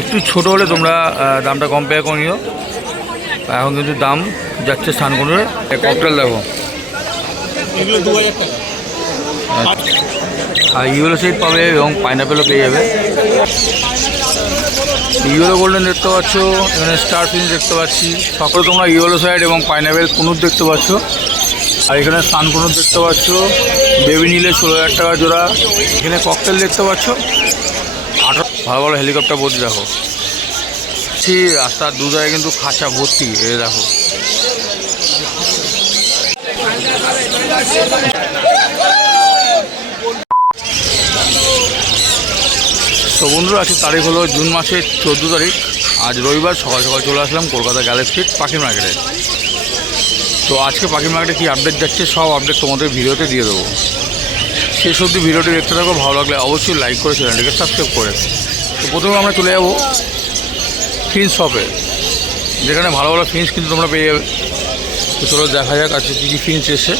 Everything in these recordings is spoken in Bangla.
একটু ছোট হলে তোমরা দামটা কম্পেয়ার করে নিও। এখন কিন্তু দাম যাচ্ছে স্নানকুণ্ডের ককটেল দেখো, আর ইয়েলো সিড পাবে এবং পাইনাপেলও পেয়ে যাবে। ইয়েলো গোল্ডেন দেখতে পাচ্ছ, এখানে স্টার ফিশ দেখতে পাচ্ছি। সকলে তোমরা ইয়েলো সাইড এবং পাইনাপেল কুনুর দেখতে পাচ্ছ। আর এখানে স্নানকুনুর দেখতে পাচ্ছ, বেবি নিলে 16,000 টাকা জোড়া। এখানে ককটেল দেখতে পাচ্ছ 18। ভালো ভালো হেলিকপ্টার ভর্তি দেখো, রাস্তার দুধারে কিন্তু খাঁচা ভর্তি। এ দেখো তো বন্ধুরা, আজকে তারিখ হলো জুন মাসের 14 তারিখ। আজ রবিবার সকাল সকাল চলে আসলাম কলকাতা গ্যালাক্সি পাখির মার্কেটে। তো আজকে পাখির মার্কেটে কী আপডেট যাচ্ছে সব আপডেট তোমাদের ভিডিওতে দিয়ে দেবো। শেষ অবধি ভিডিওটি দেখতে থাকো, ভালো লাগলে অবশ্যই লাইক করে চ্যানেলটিকে সাবস্ক্রাইব করে। তো প্রথমে আমরা চলে যাবো ফিন্স শপে, যেখানে ভালো ভালো ফিন্স কিন্তু তোমরা পেয়ে যাবে। তো চলো দেখা যাক আজকে কী কী ফিন্স এসে।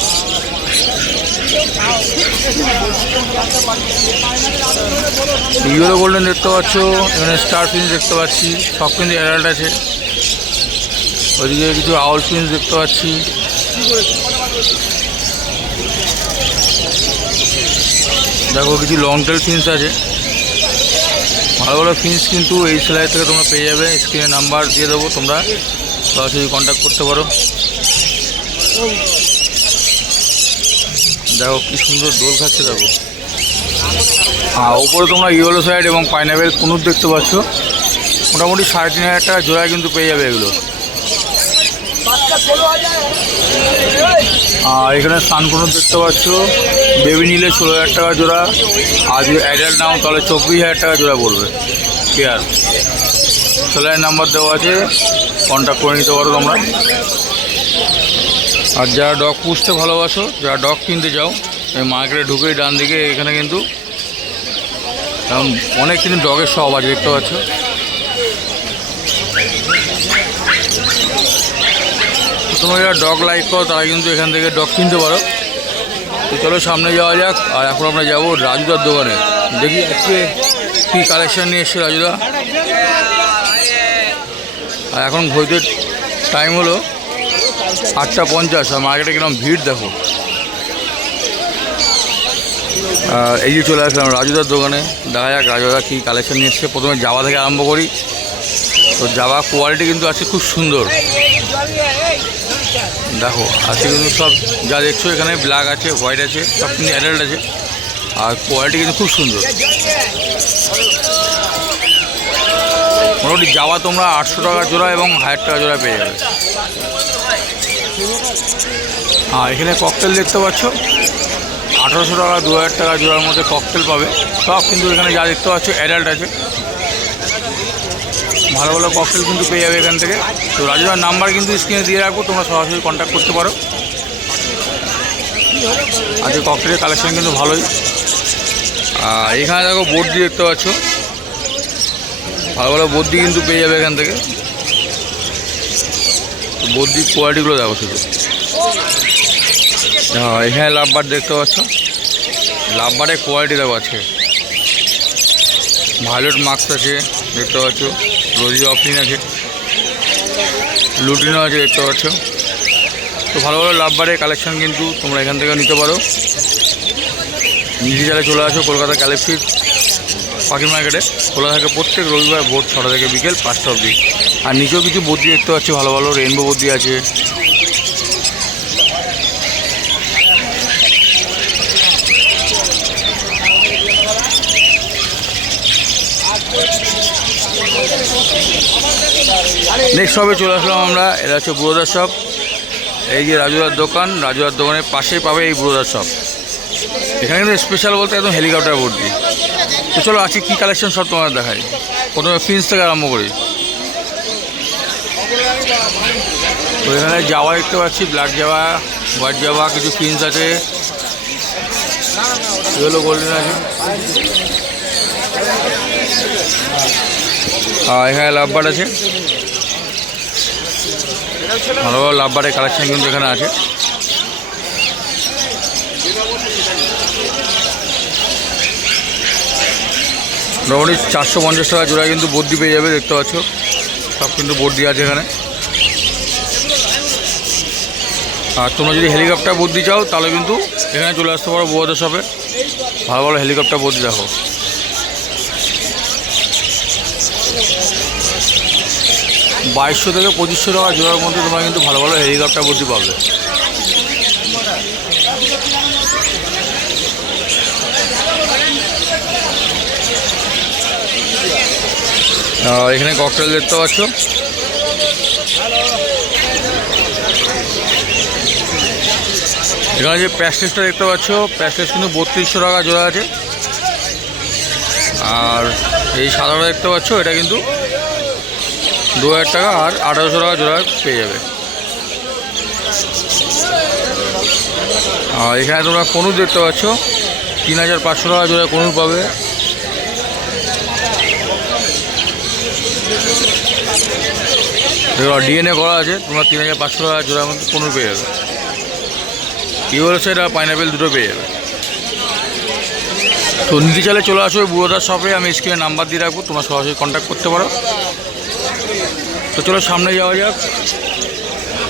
ইয়েলো গোল্ডেন দেখতে পাচ্ছ, এখানে স্টার ফিন্স দেখতে পাচ্ছি, সব কিন্তু অ্যাডাল্ট আছে। ওইদিকে কিছু আউল ফিন্স দেখতে পাচ্ছি। দেখো কিছু লং টেল ফিন্স আছে। ভালো ভালো ফিন্স কিন্তু এই সেলাই থেকে তোমরা পেয়ে যাবে। স্ক্রিনে নাম্বার দিয়ে দেবো, তোমরা সরাসরি কন্ট্যাক্ট করতে পারো। দেখো কি সুন্দর দোল খাচ্ছে দেখো। আর ওপরে তোমরা ইয়েলো সাইড এবং পাইনাপেল কুনুর দেখতে পাচ্ছ, মোটামুটি 3,500 টাকা জোড়ায় কিন্তু পেয়ে যাবে এগুলো। আর এখানে স্নানকুনুর দেখতে পাচ্ছ, বেবি নিলে 16,000 টাকা জোড়া। আর যদি অ্যাডাল্ট নাও তাহলে 24,000 টাকা জোড়া পড়বে পেয়ার। সেলাইয়ের নাম্বার দেওয়া আছে, কন্ট্যাক্ট করে নিতে পারো তোমরা। আর যারা ডগ পুষতে ভালোবাসো, যারা ডগ কিনতে যাও, এই মার্কেটে ঢুকেই ডান দিকে এখানে কিন্তু অনেক কিন্তু ডগের শপ আছে দেখতে পাচ্ছ। তোমরা যারা ডগ লাইক করো তারা কিন্তু এখান থেকে ডগ কিনতে পারো। তো চলো সামনে যাওয়া যাক। আর এখন আমরা যাবো রাজুদার দোকানে, দেখি আজকে কী কালেকশান নিয়ে এসছে রাজুদা। আর এখন ঘড়িতে টাইম হলো 8:50। আর মার্কেটে কিরকম ভিড় দেখো। আর এই যে চলে আসলাম রাজুদার দোকানে, দেখা যাক রাজুদা কী কালেকশান নিয়ে এসছে। প্রথমে জাভা থেকে আরম্ভ করি। তো জাভা কোয়ালিটি কিন্তু আছে খুব সুন্দর দেখো। আজকে কিন্তু সব যা দেখছো এখানে ব্ল্যাক আছে, হোয়াইট আছে, সব কিন্তু অ্যাডাল্ট আছে। আর কোয়ালিটি কিন্তু খুব সুন্দর। মোটামুটি জাভা তোমরা 800 টাকা জোড়া এবং 1000 টাকা জোড়া পেয়ে যাবে। আর এখানে ককটেল দেখতে পাচ্ছ, 1800 টাকা 2000 টাকা জোড়ার মধ্যে ককটেল পাবে। সব কিন্তু এখানে যা দেখতে পাচ্ছ অ্যাডাল্ট আছে। ভালো ভালো ককটেল কিন্তু পেয়ে যাবে এখান থেকে। তো রাজুদার নাম্বার কিন্তু স্ক্রিনে দিয়ে রাখবো, তোমরা সরাসরি কন্ট্যাক্ট করতে পারো। আজকে ককটেলের কালেকশন কিন্তু ভালোই। আর এখানে দেখো বর্দি দেখতে পাচ্ছ, ভালো ভালো বর্দি কিন্তু পেয়ে যাবে এখান থেকে। বর্দির কোয়ালিটিগুলো দেখো শুধু। এখানে লাভবার দেখতে পাচ্ছ, লাভবারের কোয়ালিটি দেখো আজকে। ভায়োলেট মাস্ক আছে দেখতে পাচ্ছ, রোজি অফলিন আছে, লুটিনও আছে দেখতে পাচ্ছ। তো ভালো ভালো লাভবারের কালেকশন কিন্তু তোমরা এখান থেকে নিতে পারো। নিজে যারা চলে আসো কলকাতা গ্যালাক্সি পাখির মার্কেটে, খোলা থাকে প্রত্যেক রবিবার ভোর 6টা থেকে বিকেল 5টা অবধি। আর নিচেও কিছু বদ্রি দেখতে পাচ্ছি, ভালো ভালো রেইনবো বদ্রি আছে। নেক্সট শপে চলে আসলাম আমরা, এটা হচ্ছে ব্রোদার শপ। এই যে রাজুদার দোকান, রাজুদার দোকানের পাশেই পাবে এই ব্রোদার শপ। এখানে কিন্তু স্পেশাল বলতে একদম হেলিকপ্টার ভর্তি। তো চলো আজকে কী কালেকশন সব তোমার দেখাই। প্রথমে ফিন্স থেকে আরম্ভ করি। তো এখানে জাভা দেখতে পাচ্ছি, ব্ল্যাক জাভা, হোয়াইট জাভা, কিছু ফিন্স আছে, ইয়েলো গোল্ডেন আছে। আর এখানে লাভবার্ড আছে, ভালো ভালো লাভবার্ডের কালেকশন কিন্তু এখানে আছে। মোটামুটি 450 টাকা জোড়া কিন্তু বদ্রি পেয়ে যাবে, দেখতে পাচ্ছ সব কিন্তু বদ্রি আছে এখানে। আর তোমরা যদি হেলিকপ্টার বদ্রি চাও তাহলে কিন্তু এখানে চলে আসতে পারো বউয়াদের শপে। ভালো ভালো হেলিকপ্টার বদ্রি দেখো। 2200 থেকে 2500 টাকা জোড়ার মধ্যে তোমরা কিন্তু ভালো ভালো হেলিকপ্টার বদ্রি পাবে। এখানে ককটেল দেখতে পাচ্ছ। এখানে যে প্যাস্টেসটা দেখতে পাচ্ছ, প্যাস্টেস কিন্তু 3200 টাকা জোড়া আছে। আর এই সাদাটা দেখতে পাচ্ছ, এটা কিন্তু 2000 টাকা আর 1800 টাকা জোড়া পেয়ে যাবে। আর এখানে তোমরা কনুর দেখতে পাচ্ছ, 3500 টাকা জোড়া কনুর পাবে। ডিএনএ করা আছে, তোমরা 3500 টাকা জোড়ার মধ্যে কনুর পেয়ে যাবে। ইউরো সাইড আর পাইনাপেল দুটো পেয়ে যাবে। তো নিতে চাইলে চলে আসো বুড়োদার শপে, আমি স্ক্রিনে নাম্বার দিয়ে রাখবো, তোমরা সরাসরি কন্ট্যাক্ট করতে পারো। তো চলো সামনে যাওয়া যাক।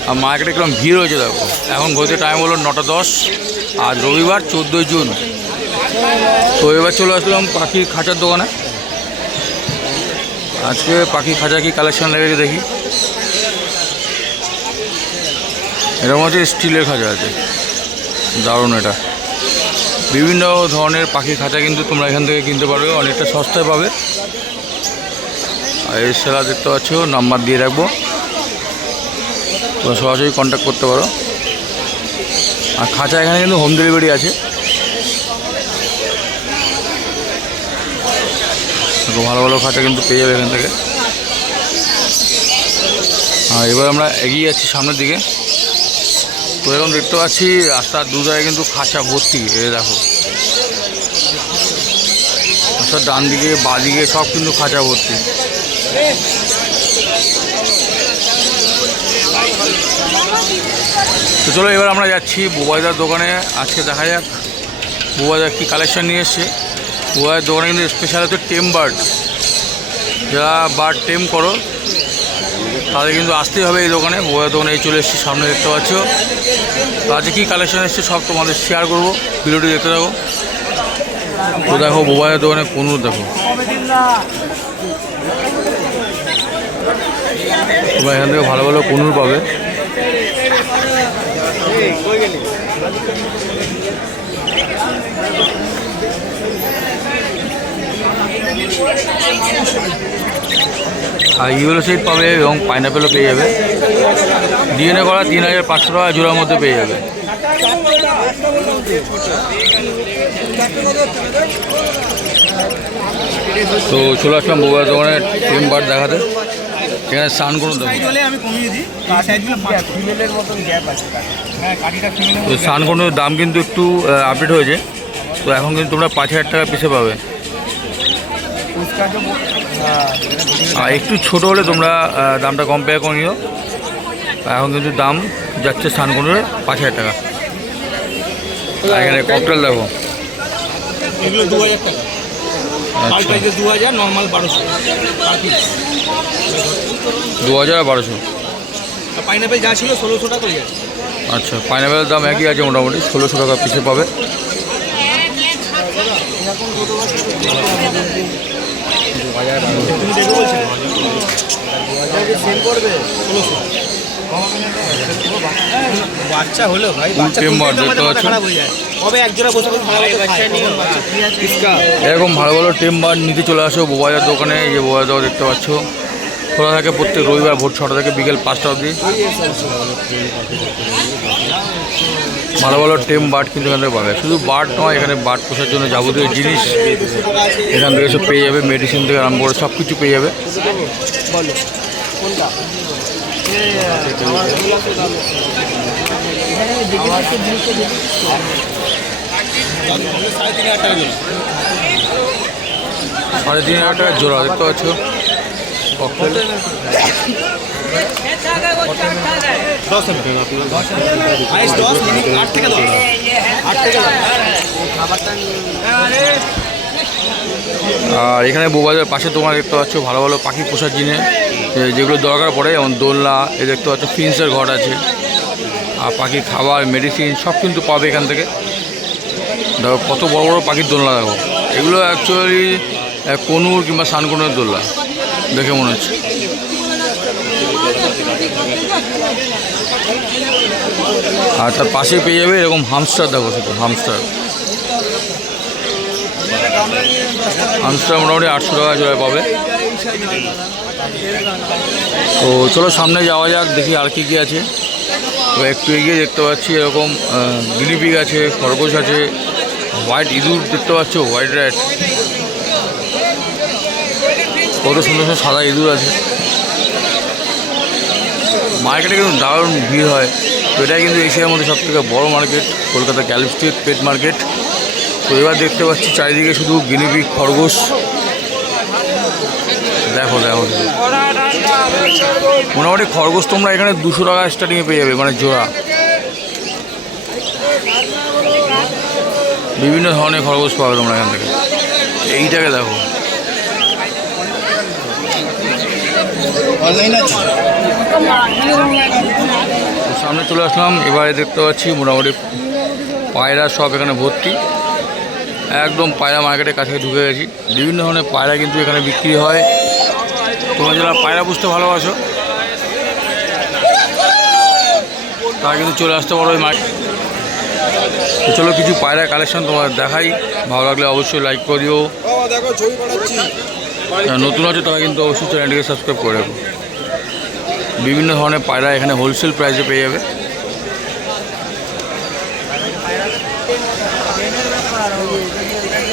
আর মার্কেটে কিরকম ভিড় হয়েছে দেখো। এখন ঘড়িতে টাইম হলো 9:10, আজ রবিবার 14 জুন। তো এবার চলে আসলাম পাখির খাঁচার দোকানে। আজকে পাখি খাঁচা কি কালেকশন লেগেছে দেখি। এরকম হচ্ছে স্টিলের খাঁচা আছে, দারুণ। এটা বিভিন্ন ধরনের পাখির খাঁচা কিন্তু তোমরা এখান থেকে কিনতে পারবে, অনেকটা সস্তায় পাবে। আর এই সেলা দেখতে পাচ্ছ, নাম্বার দিয়ে রাখবো, তোমরা সরাসরি কন্ট্যাক্ট করতে পারো। আর খাঁচা এখানে কিন্তু হোম ডেলিভারি আছে। ভালো ভালো খাঁচা কিন্তু পেয়ে যাবে এখান থেকে। আর এবার আমরা এগিয়ে যাচ্ছি সামনের দিকে। তো এখন দেখতে পাচ্ছি রাস্তার দুধারে কিন্তু খাঁচা ভর্তি। এ দেখো, রাস্তার ডান দিকে বাঁ দিকে সব কিন্তু খাঁচা ভর্তি। তো চলো এবার আমরা যাচ্ছি বুবাইদার দোকানে। আজকে দেখা যাক বুবাইদা কী কালেকশন নিয়ে এসছে। বুবাইদার দোকানে কিন্তু স্পেশাল হচ্ছে টেম বার্ড। যারা বার্ড টেম করো তাদের কিন্তু আসতেই হবে এই দোকানে। বুবাইদার দোকানে এই চলে এসেছি, সামনে দেখতে পাচ্ছ। তো আজকে কী কালেকশন এসছে সব তোমাদের শেয়ার করবো, ভিডিওটি দেখতে থাকো। তো দেখো বুবাইদার দোকানে কনুর দেখো, তোমরা এখান থেকে ভালো ভালো কনুর পাবে। আর ইউলো সেট পাবে এবং পাইনাপেলও পেয়ে যাবে। ডিএনএ করা 3500 টাকা জোড়ার মধ্যে পেয়ে যাবে। তো চলে আসলাম বুবাইদার দোকানে টেম বার্ড দেখাতে। এখানে সান কোনো তো সান কোনো দাম কিন্তু একটু আপডেট হয়েছে। তো এখন কিন্তু তোমরা 5000 টাকা পিসে পাবে। আর একটু ছোটো হলে তোমরা দামটা কম্পেয়ার করে নিও। এখন কিন্তু দাম যাচ্ছে সানকুনোর 5000 টাকা। এখানে ককটেল দেখো, এগুলো 2000 টাকা। পার প্রাইসে 2000, নর্মাল 1200। 2000 আর 1200। পাইনাপেল যা ছিল 1600 টাকা করে যাচ্ছে। আচ্ছা, পাইনাপেলের দাম একই আছে মোটামুটি, 1600 টাকা পিসে পাবে। বাচ্চা হলো ভাই, এরকম ভালো ভালো টেম বার্ড নিতে চলে আসো বুবাইদার দোকানে। এই যে বুবাইদার দোকান দেখতে পাচ্ছ, খোলা থাকে প্রত্যেক রবিবার ভোর 6টা থেকে বিকেল 5টা অবধি। ভালো ভালো টেম বার্ড কিন্তু এখান থেকে পাবে। শুধু বার্ড নয়, এখানে বার্ড পোষার জন্য যাবতীয় জিনিস এখান থেকে সব পেয়ে যাবে। মেডিসিন থেকে আরম্ভ করে সব কিছু পেয়ে যাবে। সাড়ে 3000 টাকা জোড়া দেখতে পাচ্ছ। আর এখানে বউবাজারের পাশে তোমার দেখতে পাচ্ছ ভালো ভালো পাখি পোষার জিনিস যেগুলো দরকার পড়ে, যেমন দোলনা, এ দেখতে পাচ্ছ ফিন্সের ঘর আছে, আর পাখির খাবার, মেডিসিন সব কিন্তু পাবে এখান থেকে। দেখো কত বড় বড় পাখির দোলনা, দেখো এগুলো অ্যাকচুয়ালি কনুর কিংবা সানকনুরের দোলনা দেখে মনে হচ্ছে। আর তার পাশে পেয়ে যাবে এরকম হামস্টার, দেখো শুধু হামস্টার মোটামুটি 800 টাকা জোড়ায় পাবে। তো চলো সামনে যাওয়া যাক, দেখি আর কি আছে। তো একটু এগিয়ে দেখতে পাচ্ছি এরকম গিনিপিগ আছে, খরগোশ আছে, হোয়াইট ইঁদুর দেখতে পাচ্ছ, হোয়াইট র্যাট, কত সুন্দর সুন্দর সাদা ইঁদুর আছে। মার্কেটে কিন্তু দারুণ ভিড় হয়। তো এটাই কিন্তু এশিয়ার মধ্যে সবথেকে বড় market, Kolkata Galiff street pet market. তো এবার দেখতে পাচ্ছি চারিদিকে শুধু গিনিপিগ, খরগোশ, দেখো দেখো মোটামুটি খরগোশ তোমরা এখানে 200 টাকা স্টার্টিংয়ে পেয়ে যাবে, মানে জোড়া। বিভিন্ন ধরনের খরগোশ পাবে তোমরা এখান থেকে। এইটাকে দেখো, সামনে চলে আসলাম। এবারে দেখতে পাচ্ছি মোটামুটি পায়রা সব এখানে ভর্তি, একদম পায়রা মার্কেটের কাছে ঢুকে গেছি। বিভিন্ন ধরনের পায়রা কিন্তু এখানে বিক্রি হয়। তোমরা যারা পায়রা পুষতে ভালোবাসো তারা কিন্তু চলে আসতে পারো ওই মার্কেট। তো চলো কিছু পায়রা কালেকশন তোমাদের দেখাই, ভালো লাগলে অবশ্যই লাইক করে দিও। নতুন আছে তারা কিন্তু অবশ্যই চ্যানেলটিকে সাবস্ক্রাইব করে রাখো। বিভিন্ন ধরনের পায়রা এখানে হোলসেল প্রাইসে পেয়ে যাবে।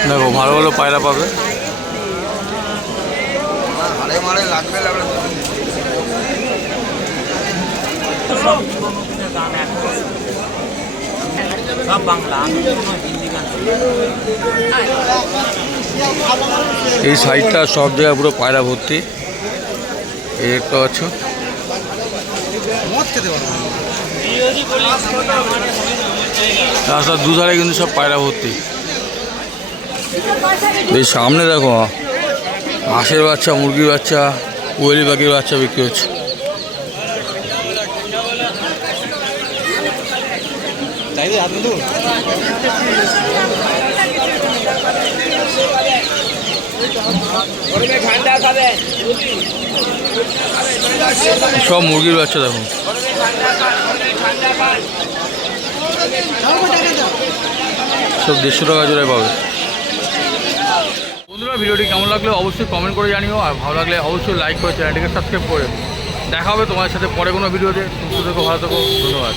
দেখো ভালো ভালো পায়রা পাবে। এই সাইডটা সব জায়গায় পুরো পায়রা ভর্তি, এই দেখতে পাচ্ছ। রাস্তার দুধারে কিন্তু সব পায়রা ভর্তি। এই সামনে দেখো হাঁসের বাচ্চা, মুরগির বাচ্চা, কোয়েলি পাখির বাচ্চা বিক্রি হচ্ছে। সব মুরগির বাচ্চা দেখো, সব 150 টাকা জোড়ায় পাবে। বন্ধুরা ভিডিওটি কেমন লাগলো অবশ্যই কমেন্ট করে জানিও, আর ভালো লাগলে অবশ্যই লাইক করে চ্যানেলটিকে সাবস্ক্রাইব করে। দেখা হবে তোমার সাথে পরে কোনো ভিডিওতে। সুস্থ থেকো, ভালো থেকো, ধন্যবাদ।